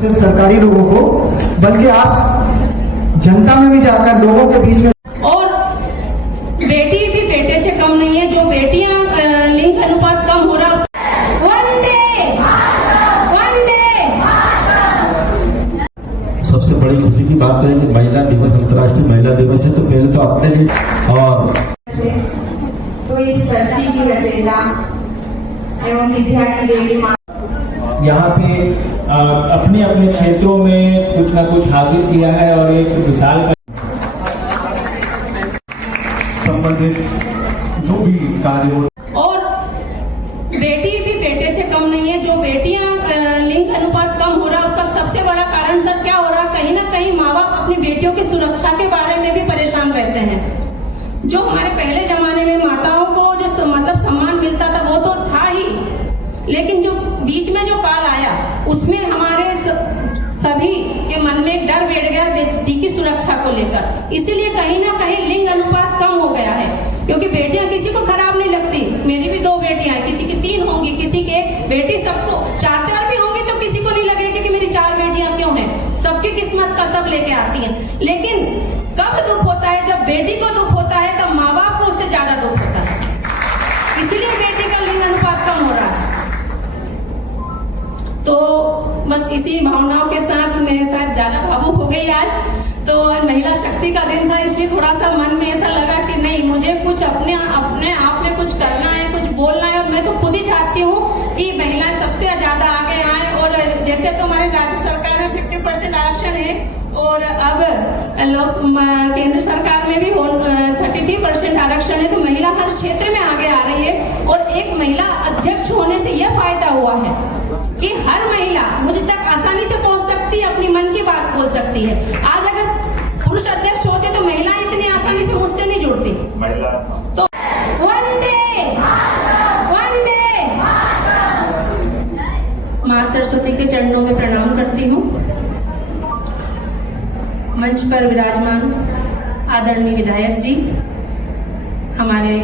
सिर्फ सरकारी लोगों को बल्कि आप जनता में भी जाकर लोगों के बीच में। और बेटी भी बेटे से कम नहीं है, जो बेटियां लिंग अनुपात कम हो रहा है वंदे वंदे। सबसे बड़ी खुशी की बात है कि महिला दिवस, अंतर्राष्ट्रीय महिला दिवस है, तो पहले तो अपने लिए और तो इस सृष्टि की रचयिता एवं विद्या की देवी यहाँ पे अपने अपने क्षेत्रों में कुछ ना कुछ हासिल किया है और एक मिसाल संबंधित जो भी कार्य हो। और बेटी भी बेटे से कम नहीं है, जो बेटियां लिंग अनुपात कम हो रहा है उसका सबसे बड़ा कारण सर क्या हो रहा है, कहीं ना कहीं माँ बाप अपनी बेटियों की सुरक्षा के बारे में भी परेशान रहते हैं। जो हमारे पहले जमाने में माताओं को जो मतलब सम्मान मिलता था वो तो था ही, लेकिन जो बीच में जो काल आया उसमें हमारे सभी के मन में डर बैठ गया बेटी की सुरक्षा को लेकर। इसीलिए कहीं ना कहीं लिंग अनुपात कम हो गया है, क्योंकि बेटियां किसी को खराब नहीं लगती। मेरी भी 2 बेटियां हैं, किसी की 3 होंगी, किसी की 1 बेटी, सबको 4-4 भी होंगी तो किसी को नहीं लगेगा कि मेरी 4 बेटियां क्यों हैं। सबकी किस्मत का सब लेके आती है। लेकिन कब दुख होता है, जब बेटी को दुख होता है तब माँ बाप को उससे ज्यादा दुख होता है। इसीलिए बेटी का लिंग अनुपात कम हो रहा है। तो बस इसी भावनाओं के साथ मेरे साथ ज्यादा भावुक हो गई आज। तो महिला शक्ति का दिन था, इसलिए थोड़ा सा मन में ऐसा लगा कि नहीं, मुझे कुछ अपने आप में कुछ करना है, कुछ बोलना है। और मैं तो खुद ही चाहती हूँ कि महिलाएं सबसे ज्यादा आगे आए। और जैसे तो हमारे राज्य सरकार में 50% आरक्षण है और अब केंद्र सरकार में भी 33% आरक्षण है, तो महिला हर क्षेत्र में आगे आ रही है। और एक महिला अध्यक्ष होने से यह फायदा हुआ है कि हर महिला मुझे तक आसानी से पहुंच सकती है, अपनी मन की बात बोल सकती है। आज अगर पुरुष अध्यक्ष होते तो महिलाएं इतनी आसानी से मुझसे नहीं जुड़ती। तो वंदे वंदे। माँ सरस्वती के चरणों में प्रणाम करती हूँ। मंच पर विराजमान आदरणीय विधायक जी, हमारे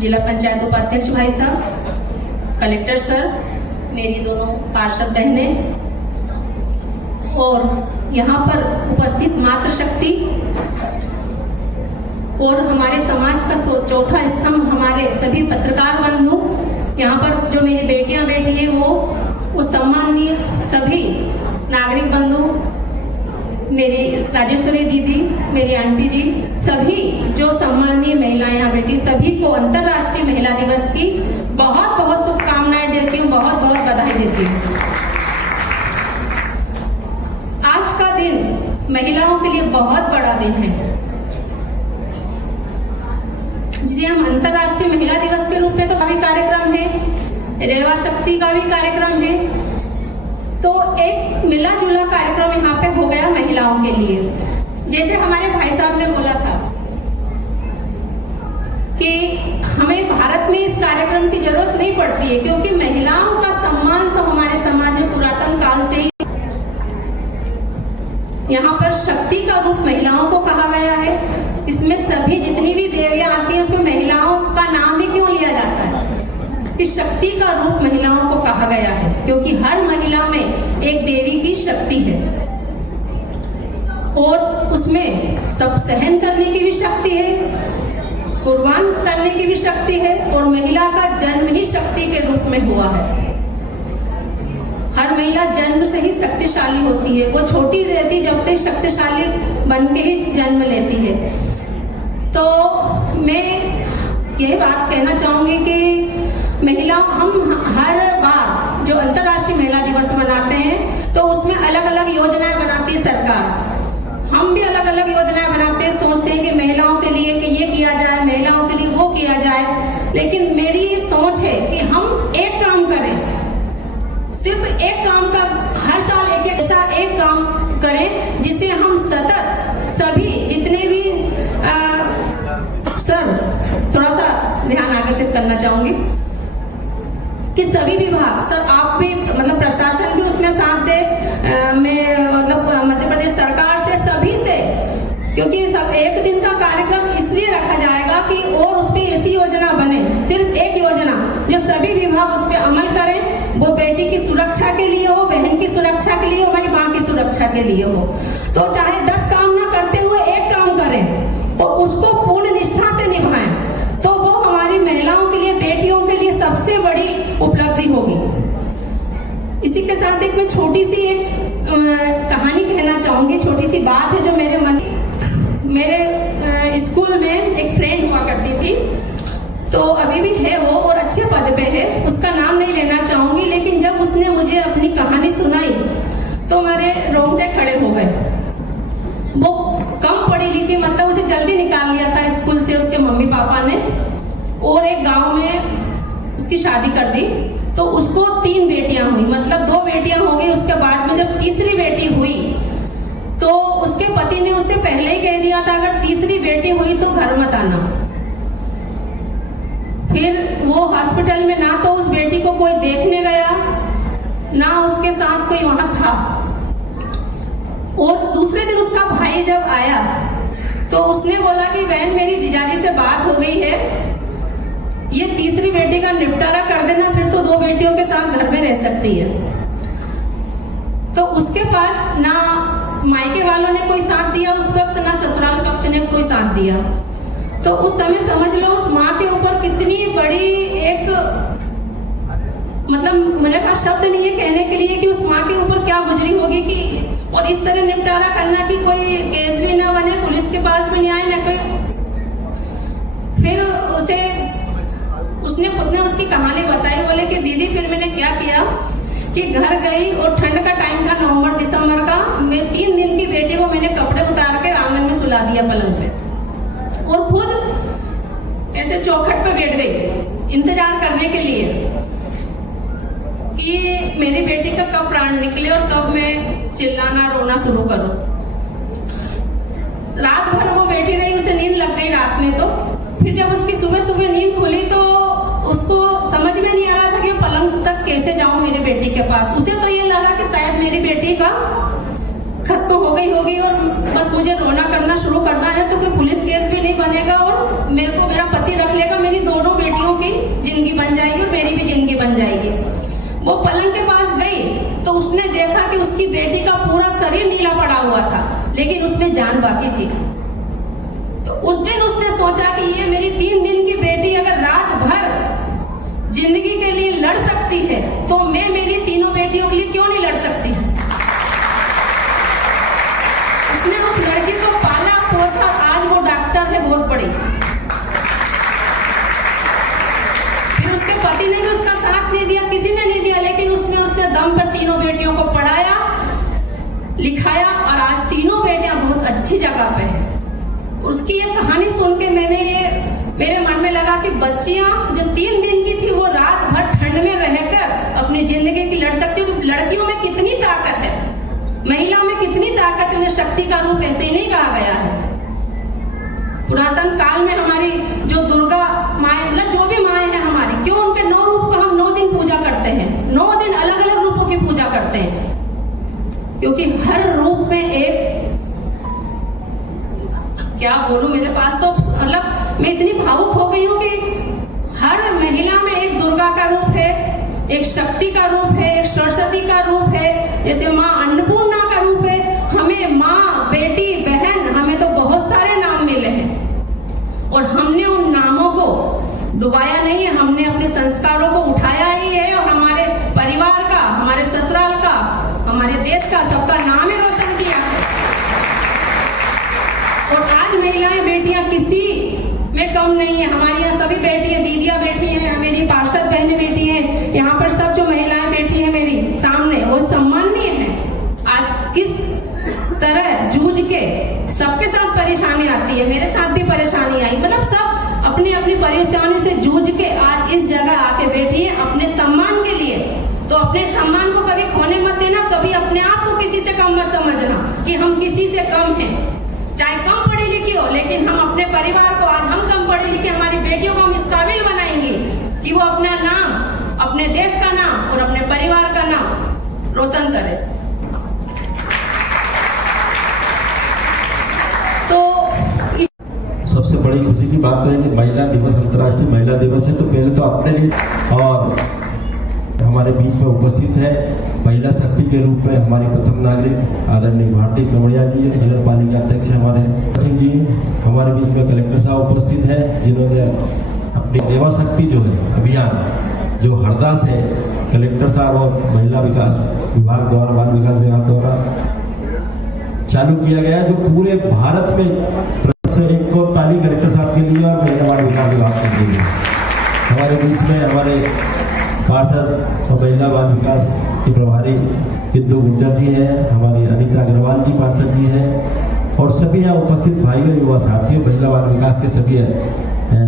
जिला पंचायत उपाध्यक्ष भाई साहब, कलेक्टर सर, मेरी दोनों पार्षद बहनें और यहाँ पर उपस्थित मातृशक्ति और हमारे समाज का चौथा स्तंभ हमारे सभी पत्रकार बंधु, यहाँ पर जो मेरी बेटियां बैठी हैं वो सम्माननीय सभी नागरिक बंधु, मेरी राजेश्वरी दीदी, मेरी आंटी जी, सभी जो सम्माननीय महिलाएं यहाँ बैठी, सभी को अंतर्राष्ट्रीय महिला दिवस की बहुत बहुत शुभकामनाएं देती हूँ, बहुत बहुत बधाई देती हूँ। आज का दिन महिलाओं के लिए बहुत बड़ा दिन है, जिसे हम अंतर्राष्ट्रीय महिला दिवस के रूप में तो काफी कार्यक्रम है, रेवा शक्ति का भी कार्यक्रम है, तो एक मिला जुला कार्यक्रम यहाँ पे हो गया महिलाओं के लिए। जैसे हमारे भाई साहब ने बोला था कि हमें भारत में इस कार्यक्रम की जरूरत नहीं पड़ती है, क्योंकि महिलाओं का सम्मान तो हमारे समाज में पुरातन काल से ही। यहाँ पर शक्ति का रूप महिलाओं को कहा गया है। इसमें सभी जितनी भी देवियां आती है उसमें महिलाओं का नाम भी क्यों लिया जाता है कि शक्ति का रूप महिलाओं को कहा गया है, क्योंकि हर महिला में एक देवी की शक्ति है और उसमें सब सहन करने की भी शक्ति है, कुर्बान करने की भी शक्ति है, और महिला का जन्म ही शक्ति के रूप में हुआ है। हर महिला जन्म से ही शक्तिशाली होती है, वो छोटी रहती जब तक शक्तिशाली बन के ही जन्म लेती है। तो मैं यही बात कहना चाहूंगी कि महिला, हम हर बार जो अंतर्राष्ट्रीय महिला दिवस मनाते हैं तो उसमें अलग अलग योजनाएं बनाती है सरकार। हम भी अलग अलग योजनाएं बनाते हैं, सोचते हैं कि महिलाओं के लिए कि ये किया जाए, महिलाओं के लिए वो किया जाए। लेकिन मेरी ये सोच है कि हम एक काम करें, सिर्फ एक काम का हर साल एक ऐसा एक काम करें जिसे हम सतत सभी जितने भी सर थोड़ा सा ध्यान आकर्षित करना चाहूंगी कि सभी विभाग, सर आप भी मतलब प्रशासन भी उसमें साथ दे, मैं मतलब मध्य प्रदेश सरकार से सभी से, क्योंकि सब एक दिन का कार्यक्रम इसलिए रखा जाएगा कि और उस पर ऐसी योजना बने, सिर्फ एक योजना जो सभी विभाग उस पर अमल करें, वो बेटी की सुरक्षा के लिए हो, बहन की सुरक्षा के लिए हो, हमारी माँ की सुरक्षा के लिए हो। तो चाहे 10 काम ना करते हुए एक काम करें और उसको पूर्ण निष्ठा से निभाएं, तो वो हमारी महिलाओं के लिए, बेटियों के लिए सबसे बड़ी उपलब्धि होगी। इसी के साथ एक मैं छोटी सी एक कहानी कहना चाहूंगी, छोटी सी बात है जो मेरे स्कूल में एक फ्रेंड हुआ करती थी, तो अभी भी है वो और अच्छे पद पे है, उसका नाम नहीं लेना चाहूंगी, लेकिन जब उसने मुझे अपनी कहानी सुनाई तो मेरे रोंगटे खड़े हो गए। वो कम पढ़ी लिखी, मतलब उसे जल्दी निकाल लिया था स्कूल से उसके मम्मी पापा ने, और एक गांव में उसकी शादी कर दी। तो उसको 3 बेटियां हुई, मतलब 2 बेटियां हो गई। उसके बाद में जब तीसरी बेटी हुई तो उसके पति ने उससे पहले ही कह दिया था अगर तीसरी बेटी हुई तो घर मत आना। फिर वो हॉस्पिटल में ना तो उस बेटी को कोई देखने गया, ना उसके साथ कोई वहां था। और दूसरे दिन उसका भाई जब आया तो उसने बोला कि बहन मेरी जीजाजी से बात हो गई है, ये तीसरी बेटी का निपटारा कर देना, फिर तो 2 बेटियों के साथ घर में रह सकती है। तो उसके पास ना मायके वालों ने कोई साथ दिया उस वक्त, ना ससुराल पक्ष ने कोई साथ दिया। तो उस समय समझ लो उस माँ के ऊपर कितनी बड़ी एक, मतलब मेरे पास शब्द नहीं है कहने के लिए कि उस माँ के ऊपर क्या गुजरी होगी कि, और इस तरह निपटारा करना कि कोई केस भी ना बने, पुलिस के पास भी नहीं आए ना कोई। फिर उसने खुद ने उसकी कहानी बताई, बोले कि दीदी फिर मैंने क्या किया कि घर गई और ठंड का टाइम था, नवंबर दिसंबर का, मैं 3 दिन की बेटी को मैंने कपड़े उतार के आंगन में सुला दिया पलंग पे, और खुद ऐसे चौखट पे बैठ गई इंतजार करने के लिए कि मेरी बेटी का कब प्राण निकले और कब मैं चिल्लाना रोना शुरू करूं। रात भर वो बैठी रही, उसे नींद लग गई रात में। तो फिर जब उसकी सुबह नींद खुली तो उसको समझ में नहीं आ रहा था कि पलंग तक कैसे जाऊं मेरी बेटी के पास। उसे तो ये लगा कि शायद मेरी बेटी का खत्म हो गई होगी और बस मुझे रोना करना शुरू करना है, तो कोई पुलिस केस भी नहीं बनेगा और मेरे को मेरा पति रख लेगा, मेरी दोनों बेटियों की जिंदगी बन जाएगी और मेरी भी जिंदगी बन जाएगी। वो पलंग के पास गई तो उसने देखा कि उसकी बेटी का पूरा शरीर नीला पड़ा हुआ था, लेकिन उसमें जान बाकी थी। तो उस दिन उसने सोचा कि ये मेरी 3 दिन की बेटी अगर रात भर जिंदगी के लिए लड़ सकती है तो मैं मेरी तीनों बेटियों के लिए क्यों नहीं लड़ सकती। उसने उस लड़की को पाला पोसा, आज वो डॉक्टर है बहुत बड़ी। फिर उसके पति ने भी उसका साथ नहीं दिया, किसी ने नहीं दिया, लेकिन उसने दम पर तीनों बेटियों को पढ़ाया लिखाया और आज तीनों बेटियां बहुत अच्छी जगह पे है। उसकी ये कहानी सुन के मेरे मन में लगा कि बच्चियां जो 3 दिन की थी वो रात भर ठंड में रहकर अपनी जिंदगी की लड़ सकती है। तो लड़कियों में कितनी ताकत है, महिलाओं में कितनी ताकत है, उन्हें शक्ति का रूप ऐसे ही नहीं कहा गया है। पुरातन काल में हमारी जो दुर्गा माए, मतलब जो भी माए हैं हमारी, क्यों उनके 9 रूप को हम 9 दिन पूजा करते हैं, 9 दिन अलग अलग रूपों की पूजा करते हैं, क्योंकि हर रूप में एक, क्या बोलूं, मेरे पास तो मतलब मैं इतनी भावुक हो गई हूँ कि हर महिला में एक दुर्गा का रूप है, एक शक्ति का रूप है, एक सरस्वती का रूप है, जैसे माँ अन्नपूर्णा का रूप है। हमें माँ, बेटी, बहन, हमें तो बहुत सारे नाम मिले हैं और हमने उन नामों को डुबाया नहीं है, हमने अपने संस्कारों को उठाया ही है और हमारे परिवार का, हमारे ससुराल का, हमारे देश का, सबका नाम ही रोशन किया है। और आज महिलाएं, बेटियां किसी में कम नहीं है। हमारी यहाँ सभी बेटियां, दीदियां बैठी हैं, मेरी पार्षद बहनें बैठी हैं, यहाँ पर सब जो महिलाएं बैठी हैं मेरी सामने, वो सम्माननीय है। आज किस तरह जूझ के सबके साथ परेशानी आती है, मेरे साथ भी परेशानी आई, मतलब सब अपनी अपनी परेशानी से जूझ के आज इस जगह आके बैठी है अपने सम्मान के लिए। तो अपने सम्मान को कभी खोने मत देना, कभी अपने आप को किसी से कम मत समझना कि हम किसी से कम हैं। चाहे कम पढ़ी लिखी हो, लेकिन हम अपने परिवार को, आज हम कम पढ़े लिखे, हमारी बेटियों को हम इस काबिल बनाएंगे कि वो अपना नाम, अपने देश का नाम और अपने परिवार का नाम रोशन करें। तो सबसे बड़ी खुशी की बात तो है कि महिला दिवस, अंतर्राष्ट्रीय महिला दिवस है, तो पहले तो अपने लिए और हमारे बीच में उपस्थित है महिला शक्ति के रूप में हमारी प्रथम नागरिक आदरणीय भारती कवड़िया जी, नगर पालिका अध्यक्ष हमारे सिंह जी, हमारे बीच में कलेक्टर साहब उपस्थित हैं जिन्होंने अपनी सेवा शक्ति जो है अभियान जो हरदा से कलेक्टर साहब और महिला विकास विभाग द्वारा, बाल विकास विभाग द्वारा चालू किया गया, जो पूरे भारत में एक को ताली कलेक्टर साहब के लिए और महिला बाल विकास विभाग के लिए। हमारे बीच में हमारे पार्षद और महिला बाल विकास के प्रभारी बिंदु गुंजर जी हैं, हमारी अनीता अग्रवाल जी पार्षद जी हैं, और सभी यहाँ उपस्थित भाइयों, युवा साथियों, महिला बाल विकास के सभी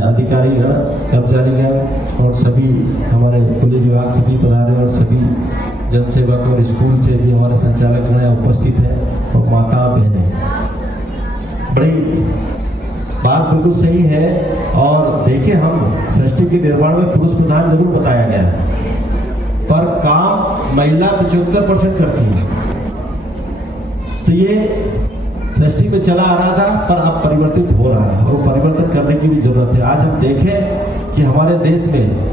अधिकारीगण, कर्मचारीगण और सभी हमारे पुलिस विभाग सभी पधारे और सभी जनसेवक और स्कूल से भी हमारे संचालक यहाँ उपस्थित हैं और माता बहनें। बड़ी बात बिल्कुल सही है। और देखिए, हम सृष्टि के निर्माण में पुरुष प्रधान जरूर बताया गया है, पर काम महिला 75% करती है। तो ये सृष्टि में चला आ रहा था, पर अब परिवर्तित हो रहा है और परिवर्तन करने की भी जरूरत है। आज हम देखें कि हमारे देश में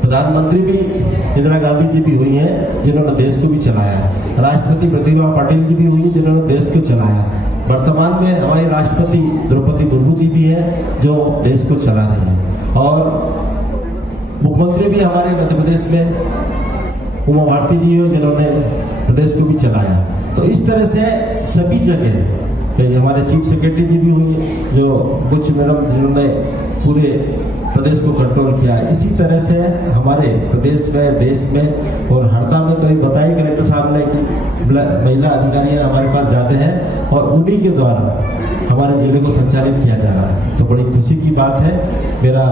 प्रधानमंत्री भी इंदिरा गांधी जी भी हुई हैं जिन्होंने देश को भी चलाया, राष्ट्रपति प्रतिभा पाटिल जी भी हुई हैं जिन्होंने देश को चलाया, वर्तमान में हमारी राष्ट्रपति द्रौपदी मुर्मू जी भी हैं जो देश को चला रही हैं, और मुख्यमंत्री भी हमारे मध्य प्रदेश में उमा भारती जी हो जिन्होंने प्रदेश को भी चलाया। तो इस तरह से सभी जगह हमारे चीफ सेक्रेटरी जी भी हुई जो बुच मैडम जिन्होंने पूरे प्रदेश को कंट्रोल किया। इसी तरह से हमारे प्रदेश में, देश में और हरदा में तो बताइए कलेक्टर साहब ने कि महिला अधिकारी हमारे पास जाते हैं और उन्हीं के द्वारा हमारे जिले को संचालित किया जा रहा है। तो बड़ी खुशी की बात है। मेरा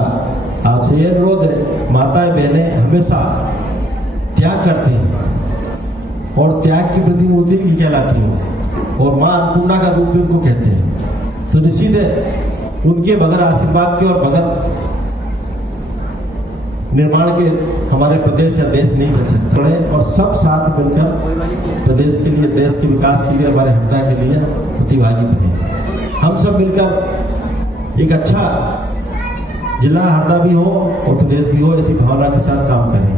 आपसे यह अनुरोध है, माताएं बहनें हमेशा त्याग करती हैं और त्याग की प्रतिमूर्ति भी कहलाती हैं और माँ अन्नपूर्णा का रूप भी उनको कहते हैं। तो निश्चित है उनके बगैर आशीर्वाद के और बगैर निर्माण के हमारे प्रदेश या देश नहीं चल सकते। और सब साथ मिलकर प्रदेश के लिए, देश के विकास के लिए, हमारे हरदा के लिए प्रतिभागी बने। हम सब मिलकर एक अच्छा जिला हरदा भी हो और प्रदेश भी हो, ऐसी भावना के साथ काम करें।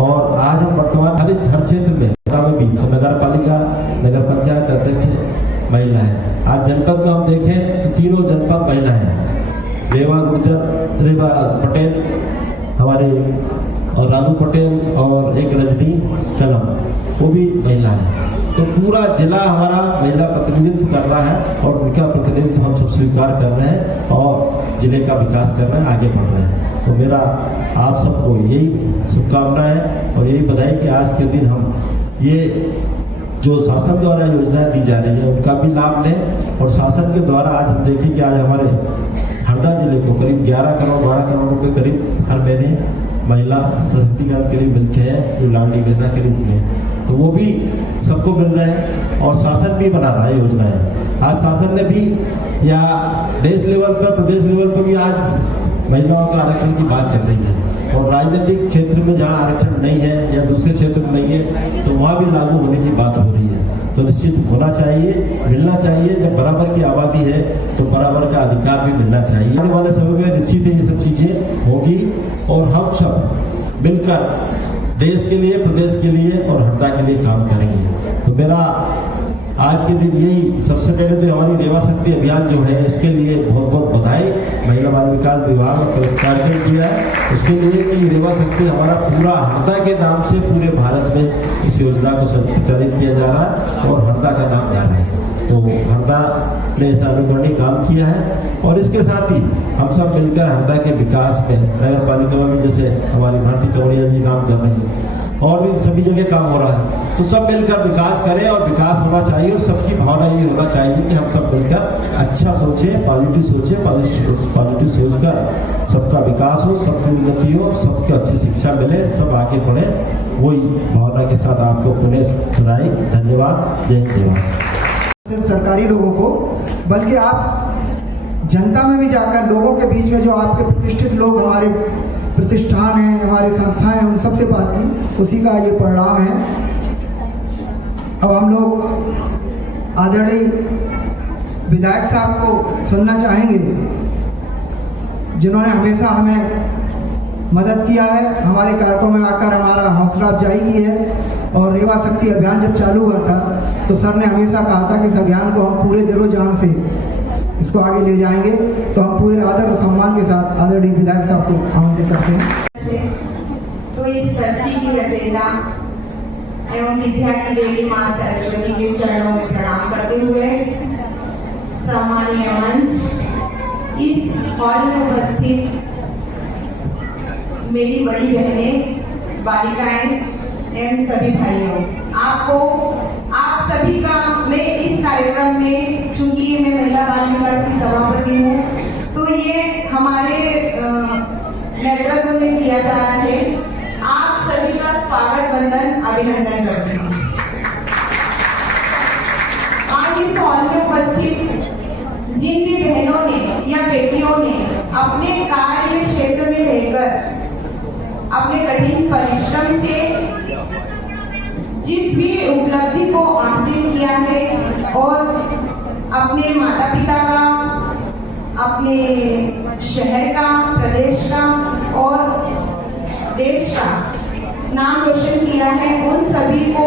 और आज हम वर्तमान हर क्षेत्र में भी तो नगर पालिका, नगर पंचायत अध्यक्ष महिला है। आज जनपद में हम देखें तो तीनों जनपद महिला है। रेवा पटेल हमारे और रानू पटेल और एक रजनी कलम, वो भी महिला है। तो पूरा जिला हमारा महिला प्रतिनिधित्व कर रहा है और उनका प्रतिनिधित्व हम सब स्वीकार कर रहे हैं और जिले का विकास कर रहे हैं, आगे बढ़ रहे हैं। तो मेरा आप सबको यही शुभकामनाएं और यही बधाई कि आज के दिन हम ये जो शासन द्वारा योजनाएं दी जा रही है उनका भी लाभ लें। और शासन के द्वारा आज हम देखें कि आज हमारे हरदा जिले को करीब 11 करोड़ 12 करोड़ रुपए करीब हर महीने महिला सशक्तिकरण के लिए मिलते हैं, जो लाडली बहना के रूप में, तो वो भी सबको मिल रहे हैं और शासन भी बना रहा है योजनाएं। आज शासन ने भी या देश लेवल पर, प्रदेश लेवल पर भी आज महिलाओं का आरक्षण की बात चल रही है। और राजनीतिक क्षेत्र में जहाँ आरक्षण नहीं है या दूसरे क्षेत्र में नहीं है तो वहाँ भी लागू होने की बात हो रही है। तो निश्चित होना चाहिए, मिलना चाहिए। जब बराबर की आबादी है तो बराबर का अधिकार भी मिलना चाहिए। आने वाले समय में निश्चित है ये सब चीजें होगी और हम सब मिलकर देश के लिए, प्रदेश के लिए और हरदा के लिए काम करेंगे। तो मेरा आज के दिन यही, सबसे पहले तो हमारी रेवा शक्ति अभियान जो है इसके लिए बहुत बहुत बधाई महिला बाल विकास विभाग और कार्यक्रम किया है उसके लिए कि रेवा शक्ति हमारा पूरा हरदा के नाम से पूरे भारत में इस योजना को संचालित किया जा रहा है और हरदा का नाम जा रहा है। तो हरदा ने ऐसा अनुकरणीय काम किया है और इसके साथ ही हम सब मिलकर हरदा के विकास में, नगर पालिका में जैसे हमारी भारती कवड़िया जी काम कर रही है और भी सभी जगह काम हो रहा है, तो सब मिलकर विकास करें और विकास होना चाहिए। और सबकी भावना ये होना चाहिए कि हम सब मिलकर अच्छा सोचें, पॉजिटिव सोचें, पॉजिटिव सोचकर सबका विकास हो, सबकी उन्नति हो, सबको अच्छी शिक्षा मिले, सब आगे बढ़े। वही भावना के साथ आपको पुनः बधाई, धन्यवाद, जय हिंद, जय भारत। सिर्फ सरकारी लोगों को बल्कि आप जनता में भी जाकर लोगों के बीच में जो आपके प्रतिष्ठित लोग, हमारे प्रतिष्ठान हैं, हमारी संस्थाएं हैं, उन सबसे बात की, उसी का ये परिणाम है। अब हम लोग आदरणीय विधायक साहब को सुनना चाहेंगे जिन्होंने हमेशा हमें मदद किया है, हमारे कार्यक्रम में आकर हमारा हौसला अफजाई की है। और रेवा शक्ति अभियान जब चालू हुआ था तो सर ने हमेशा कहा था कि इस अभियान को हम पूरे दिलो जान से इसको आगे ले जाएंगे। तो हम पूरे आदर और सम्मान के साथ आदरणीय विधायक साहब को आमंत्रित करते हैं। तो इस सृष्टि की रचयिता एवं विद्या की देवी मां सरस्वती के चरणों में प्रणाम करते हुए सम्मानीय मंच, इस हॉल में उपस्थित मेरी बड़ी बहनें, बालिकाएं एवं सभी भाइयों, आप सभी का मैं इस कार्यक्रम में, चूंकि मैं महिला बाल विकास की सभापति हूँ, तो ये हमारे नेतृत्व में किया जा रहा है। आप सभी का स्वागत वंदन अभिनंदन करती हूँ। आज इस हॉल में उपस्थित जिन भी बहनों ने या बेटियों ने अपने कार्य क्षेत्र में रहकर अपने कठिन परिश्रम से जिस भी उपलब्धि को हासिल किया है और अपने माता पिता का, अपने शहर का, प्रदेश का और देश का नाम रोशन किया है, उन सभी को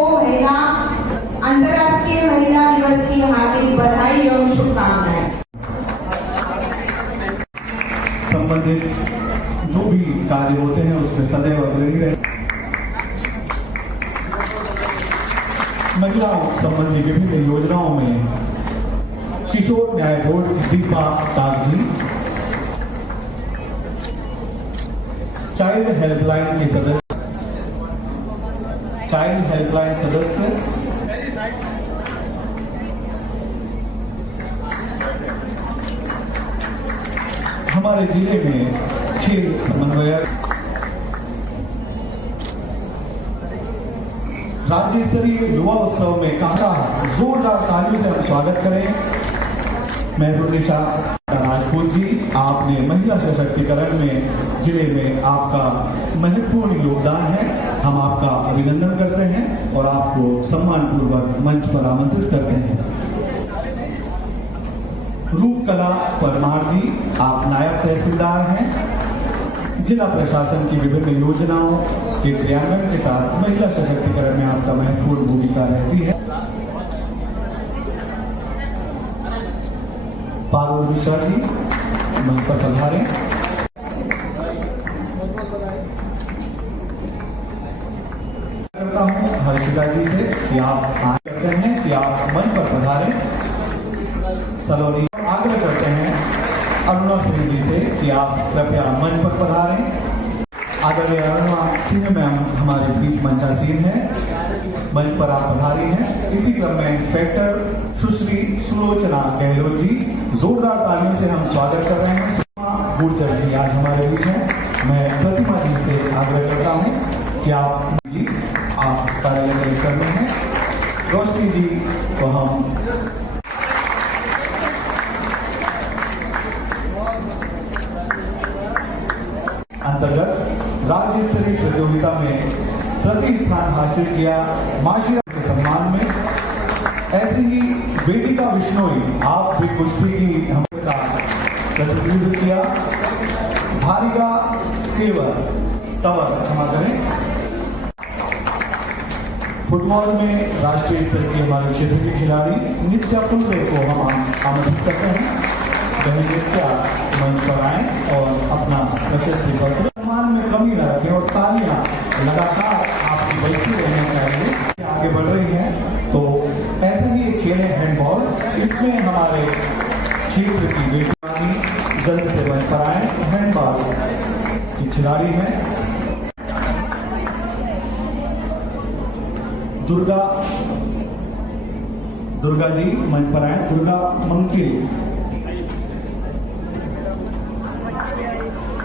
अंतर्राष्ट्रीय महिला दिवस की हार्दिक बधाई एवं शुभकामनाएं। संबंधित जो भी कार्य होते हैं उसमें सदैव अग्रणी रहे। महिला संबंधी विभिन्न योजनाओं में किशोर न्याय बोर्ड दीपा काक जी, चाइल्ड हेल्पलाइन के सदस्य, चाइल्ड हेल्पलाइन सदस्य, हमारे जिले में खेल समन्वयक, राज्य स्तरीय युवा उत्सव में कहा, जोरदार तालियों से हम स्वागत करें महबूब निशा राजपूत जी। आपने महिला सशक्तिकरण में जिले में आपका महत्वपूर्ण योगदान है, हम आपका अभिनंदन करते हैं और आपको सम्मानपूर्वक मंच पर आमंत्रित करते हैं। रूपकला परमार जी, आप नायब तहसीलदार हैं। जिला प्रशासन की विभिन्न योजनाओं के क्रियान्वयन के साथ महिला सशक्तिकरण में आपका महत्वपूर्ण भूमिका रहती है। पारुल मिश्रा जी मंच पर पधारें। करता हूं हर्षिता जी से कि आप करते हैं कि आप मंच पर पधारें। सलोनी आग्रह करते हैं अरुणा सिंह जी से कि आप कृपया मंच पर पधारें। आदरणीय अरुणा सिंह मैम हमारे बीच मंचासीन है, मंच पर आप पधारी हैं। इसी क्रम में इंस्पेक्टर सुश्री सुलोचना गहलोत जी, जोरदार तालियों से हम स्वागत कर रहे हैं। सुषमा गुर्जर जी आज हमारे बीच हैं। मैं प्रतिमा जी से आग्रह करता हूं कि आप जी आप कार्यालय कलेक्टर में हैं। रोशनी जी को हम अंतर्गत राज्य स्तरीय प्रतियोगिता में तृतीय स्थान हासिल किया माशिया के सम्मान में। ऐसे ही वेदिका बिश्नोई, आप भी कुश्ती की हमका प्रतिनिधित्व किया। भारिका तवर क्षमा करें। फुटबॉल में राष्ट्रीय स्तर की हमारे क्षेत्र के खिलाड़ी नित्या फुलरे को हम आमंत्रित करते हैं। वही नित्या मंच पर आए और अपना प्रशस्ति पत्र, सम्मान में कमी न रखें और तालियां लगातार आपकी बजती रहनी चाहिए। आगे बढ़ रही हैं तो ऐसा ही एक खेल है हैंडबॉल। इसमें हमारे क्षेत्र की बेटियां जल्द से मंच पर आए। हैंडबॉल की खिलाड़ी हैं दुर्गा जी, मंच पर आए। दुर्गा मंकिल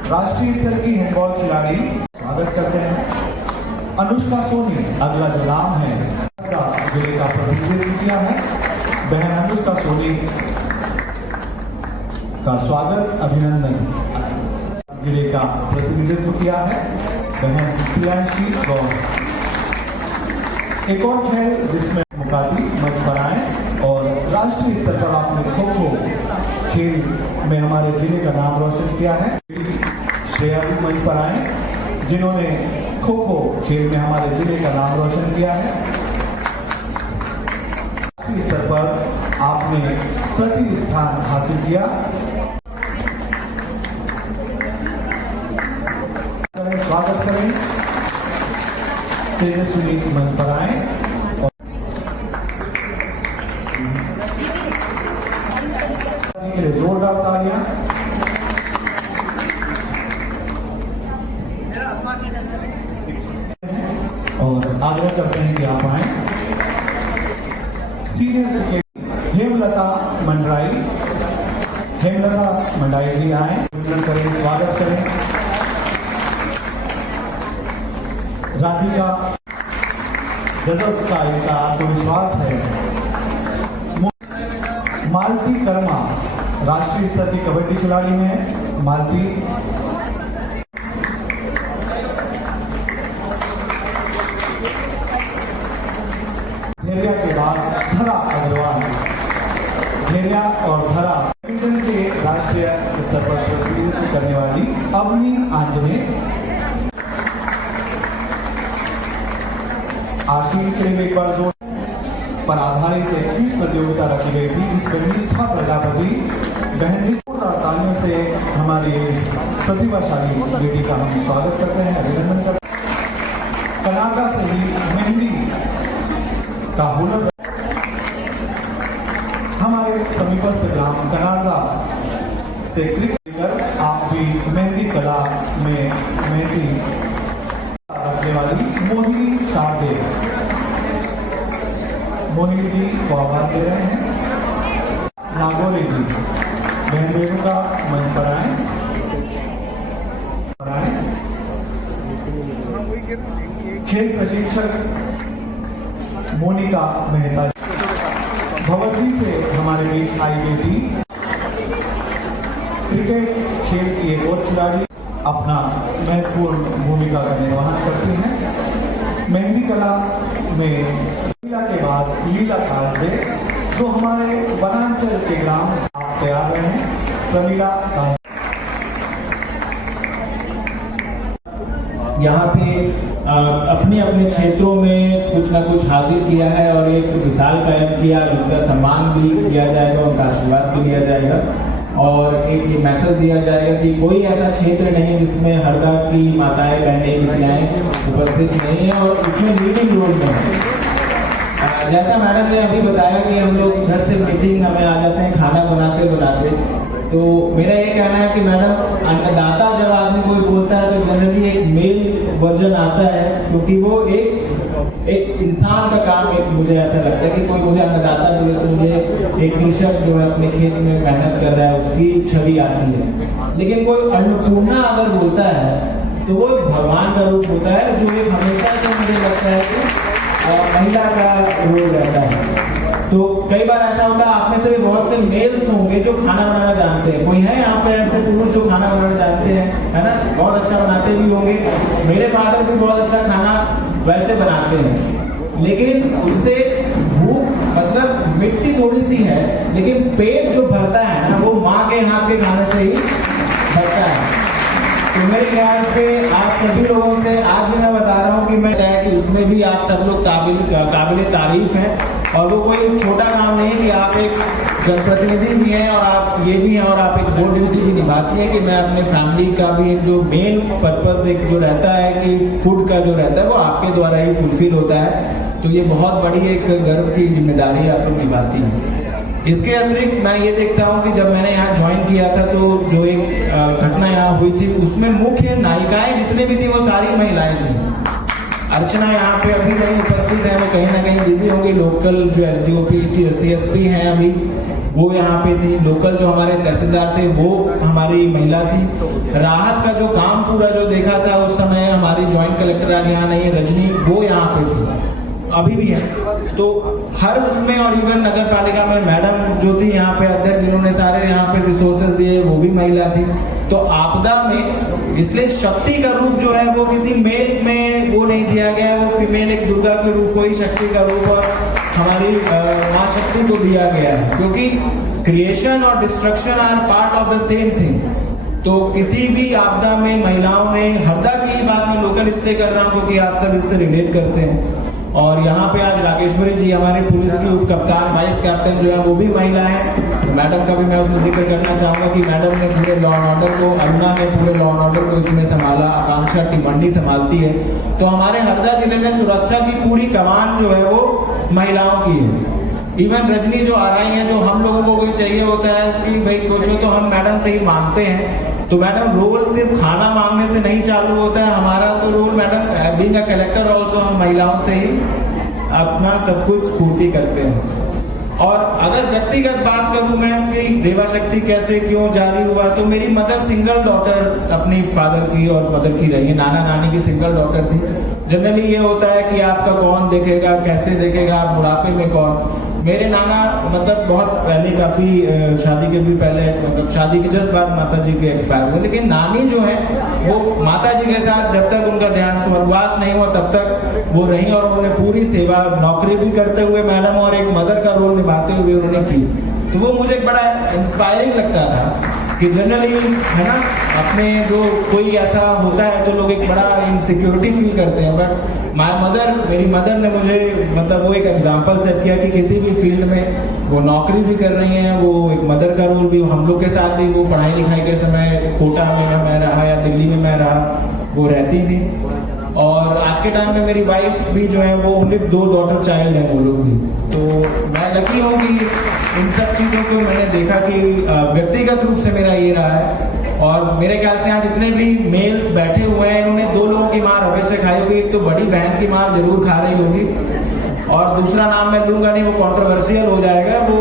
राष्ट्रीय स्तर की हैंडबॉल खिलाड़ी, स्वागत करते हैं। अनुष्का सोनी अगला जो नाम है जिले का प्रतिनिधित्व किया है, बहन अनुष्का सोनी का स्वागत अभिनंदन। जिले का प्रतिनिधित्व किया है बहन प्रियांशी गौर। एक और खेल जिसमें मुकाबली मंच पर आए और राष्ट्रीय स्तर पर आपने खो-खो खेल में हमारे जिले का नाम रोशन किया है। श्रेया भी मंच पर आए। जिन्होंने खो खो खेल में हमारे जिले का नाम रोशन किया है। राष्ट्रीय स्तर पर आपने तृतीय स्थान हासिल किया। स्वागत करें, तेजस्वी मंच पर आए और जोरदार तालियां। और आग्रह करते हैं कि आप आए। सीनियर क्रिकेट हेमलता मंडराई, हेमलता मंडाई जी आए, अभिनंदन करें, स्वागत करें। राधिका गजब का इनका आत्मविश्वास है। मालती कर्मा राष्ट्रीय स्तर की कबड्डी खिलाड़ी हैं। मालती धेरिया के बाद धरा अग्रवाल, धेरिया और धरा बैडमिंटन के राष्ट्रीय स्तर पर प्रतिनिधित्व करने वाली अवनी आंजने। आशील के लिए एक बार जोर पर आधारित एक क्विज प्रतियोगिता रखी गई थी, जिसमें निष्ठा प्रजापति बहन और तालियों से हमारी इस प्रतिभाशाली बेटी का हम स्वागत करते हैं, अभिनंदन करते हैं। कनाडा से ही मेहंदी का हुनर हमारे समीपस्थ ग्राम कनाडा से क्रिकेटर, आप भी मेहंदी कला में मेहंदी रखने वाली मोहिनी शारदे, मोहिनी जी को आवाज दे रहे हैं। नागोरी जी, बहन रेणुका मंच पर आए। खेल प्रशिक्षक मोनिका मेहता, भवती से हमारे बीच आई बेटी, क्रिकेट खेल की एक और खिलाड़ी अपना महत्वपूर्ण भूमिका का निर्वहन करती हैं। मेहंदी कला में लीला के बाद लीला कासदे, जो हमारे वनांचल के ग्राम आप तैयार रहे हैं। प्रमीला कासदे यहाँ पे अपने अपने क्षेत्रों में कुछ ना कुछ हासिल किया है और एक मिसाल कायम किया, जिनका सम्मान भी किया जाएगा, उनका आशीर्वाद भी लिया जाएगा और एक ये मैसेज दिया जाएगा कि कोई ऐसा क्षेत्र नहीं जिसमें हरदा की माताएं, बहनें, बिटियाएं उपस्थित नहीं है और उसमें लीडिंग रोल में है। जैसा मैडम ने अभी बताया कि हम लोग घर से मीटिंग हमें आ जाते हैं खाना बनाते बनाते, तो मेरा ये कहना है कि मैडम अन्नदाता जब आदमी कोई बोलता है तो जनरली एक मेल वर्जन आता है, क्योंकि वो एक इंसान का काम, एक मुझे ऐसा लगता है कि कोई मुझे अन्नदाता बोले तो मुझे एक कृषक जो है अपने खेत में मेहनत कर रहा है उसकी छवि आती है। लेकिन कोई अन्नपूर्णा अगर बोलता है तो वो भगवान का रूप होता है, जो एक हमेशा से मुझे लगता है कि महिला का रोल रहता है। तो कई बार ऐसा होता है, आप में से भी बहुत से मेल्स होंगे जो खाना बनाना जानते हैं। कोई है यहाँ पे ऐसे पुरुष जो खाना बनाना जानते हैं, है ना, बहुत अच्छा बनाते भी होंगे। मेरे फादर भी बहुत अच्छा खाना वैसे बनाते हैं, लेकिन उससे भूख मतलब मिटती थोड़ी सी है, लेकिन पेट जो भरता है ना वो माँ के हाथ के खाने से ही भरता है। तो मेरे ख्याल से आप सभी लोगों से आज भी मैं बता रहा हूँ कि मैं तय कि उसमें भी आप सब लोग काबिल तारीफ हैं और वो कोई छोटा काम नहीं कि आप एक जनप्रतिनिधि भी हैं और आप ये भी हैं और आप एक बोर्ड ड्यूटी भी निभाती हैं कि मैं अपने फैमिली का भी एक जो मेन पर्पस एक जो रहता है कि फूड का जो रहता है वो आपके द्वारा ही फुलफिल होता है। तो ये बहुत बड़ी एक गर्व की जिम्मेदारी आप लोग निभाती हैं। इसके अतिरिक्त मैं ये देखता हूँ कि जब मैंने यहाँ ज्वाइन किया था तो जो एक घटना यहाँ हुई थी उसमें मुख्य नायिकाएं जितनी भी थी वो सारी महिलाएं थी। अर्चना यहाँ पे अभी नहीं उपस्थित है, वो कहीं ना कहीं बिजी होंगी। लोकल जो SDOP CSP हैं अभी वो यहाँ पे थी। लोकल जो हमारे तहसीलदार थे वो हमारी महिला थी। राहत का जो काम पूरा जो देखा था उस समय हमारी ज्वाइंट कलेक्टर आज यहाँ नहीं है, रजनी, वो यहाँ पे थी, अभी भी है। तो हर उसमें और इवन नगर पालिका में मैडम जो थी यहाँ पे अध्यक्ष, जिन्होंने सारे यहाँ पे रिसोर्सेज दिए, वो भी महिला थी। तो आपदा में इसलिए शक्ति का रूप जो है वो किसी मेल में वो नहीं दिया गया, वो फीमेल एक दुर्गा के रूप को ही शक्ति का रूप और हमारी माँ शक्ति को दिया गया है, क्योंकि क्रिएशन और destruction are part of the same thing. तो किसी भी आपदा में महिलाओं ने, हरदा की बात मैं लोकल इसलिए कर रहा हूँ क्योंकि आप सब इससे रिलेट करते हैं। और यहाँ पे आज राकेश्वरी जी हमारे पुलिस की उप कप्तान, वाइस कैप्टन जो है वो भी महिला है। मैडम का भी मैं उसमें जिक्र करना चाहूँगा कि मैडम ने पूरे लॉ एंड ऑर्डर को, अरुणा ने पूरे लॉ एंड ऑर्डर को इसमें संभाला, आकांक्षा टिमंडी संभालती है। तो हमारे हरदा जिले में सुरक्षा की पूरी कमान जो है वो महिलाओं की है। इवन रजनी जो आ रही है, जो हम लोगों को कोई चाहिए होता है कि भाई कुछ हो तो हम मैडम से ही मांगते हैं, तो मैडम रोल सिर्फ खाना मांगने से नहीं चालू होता है। हमारा तो role madam being a collector also हम महिलाओं से ही अपना सब कुछ पूर्ति करते हैं। और अगर व्यक्तिगत बात करूं मैं कि रेवा शक्ति कैसे क्यों जारी हुआ, तो मेरी मदर सिंगल डॉटर अपनी फादर की और मदर की रही है, नाना नानी की सिंगल डॉटर थी। जनरली ये होता है कि आपका कौन देखेगा, कैसे देखेगा, आप बुढ़ापे में कौन। मेरे नाना मतलब बहुत पहले, काफी शादी के भी पहले, मतलब शादी के जस्ट बाद माता जी के एक्सपायर हुए, लेकिन नानी जो है वो माता जी के साथ जब तक उनका ध्यान स्वर्गवास नहीं हुआ तब तक वो रही, और उन्होंने पूरी सेवा, नौकरी भी करते हुए मैडम और एक मदर का रोल निभाते हुए उन्होंने की। तो वो मुझे बड़ा इंस्पायरिंग लगता था कि जनरली है ना, अपने जो कोई ऐसा होता है तो लोग एक बड़ा इनसिक्योरिटी फील करते हैं, बट मेरी मदर ने मुझे मतलब वो एक एग्जांपल सेट किया कि किसी भी फील्ड में वो नौकरी भी कर रही हैं, वो एक मदर का रोल भी, हम लोग के साथ भी वो पढ़ाई लिखाई के समय कोटा में मैं रहा या दिल्ली में मैं रहा, वो रहती थी। और आज के टाइम में मेरी वाइफ भी जो है वो ओनली 2 डॉटर चाइल्ड है वो लोग भी। तो मैं लकी हूँ कि इन सब चीज़ों को मैंने देखा कि व्यक्तिगत रूप से मेरा ये रहा है। और मेरे ख्याल से यहाँ जितने भी मेल्स बैठे हुए हैं, इन्होंने 2 लोगों की मार अवश्य खाई होगी। एक तो बड़ी बहन की मार जरूर खा रही होगी, और दूसरा नाम मैं लूंगा नहीं, वो कंट्रोवर्शियल हो जाएगा, वो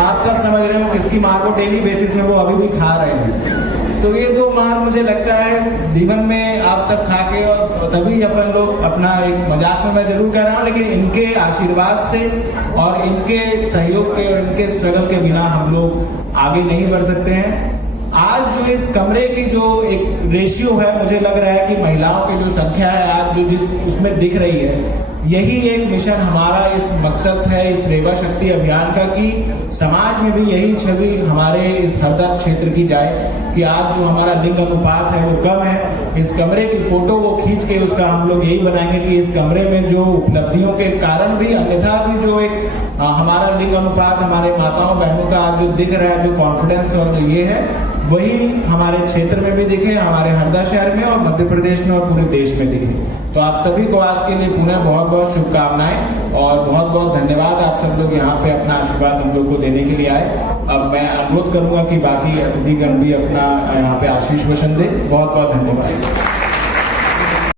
आप सब समझ रहे हो किसकी मार को डेली बेसिस में वो अभी भी खा रहे हैं। तो ये 2 मार मुझे लगता है जीवन में आप सब खा के, और तभी अपन लोग अपना, एक मजाक में मैं जरूर कह रहा हूँ, लेकिन इनके आशीर्वाद से और इनके सहयोग के और इनके स्ट्रगल के बिना हम लोग आगे नहीं बढ़ सकते हैं। आज जो इस कमरे की जो एक रेशियो है, मुझे लग रहा है कि महिलाओं की जो संख्या है आज जो जिस उसमें दिख रही है, यही एक मिशन हमारा, इस मकसद है इस रेवा शक्ति अभियान का कि समाज में भी यही छवि हमारे इस हरदा क्षेत्र की जाए कि आज जो हमारा लिंग अनुपात है वो कम है। इस कमरे की फोटो वो खींच के उसका हम लोग यही बनाएंगे कि इस कमरे में जो उपलब्धियों के कारण भी, अन्यथा भी जो एक हमारा लिंग अनुपात हमारे माताओं बहनों का आज जो दिख रहा है, जो कॉन्फिडेंस और जो ये है, वही हमारे क्षेत्र में भी दिखे, हमारे हरदा शहर में और मध्य प्रदेश में और पूरे देश में दिखे। तो आप सभी को आज के लिए पुनः बहुत बहुत शुभकामनाएं और बहुत बहुत धन्यवाद। आप सब लोग यहाँ पे अपना आशीर्वाद हम लोग को देने के लिए आए। अब मैं अनुरोध करूंगा कि बाकी अतिथिगण भी अपना यहाँ पे आशीष वचन दे। बहुत बहुत धन्यवाद।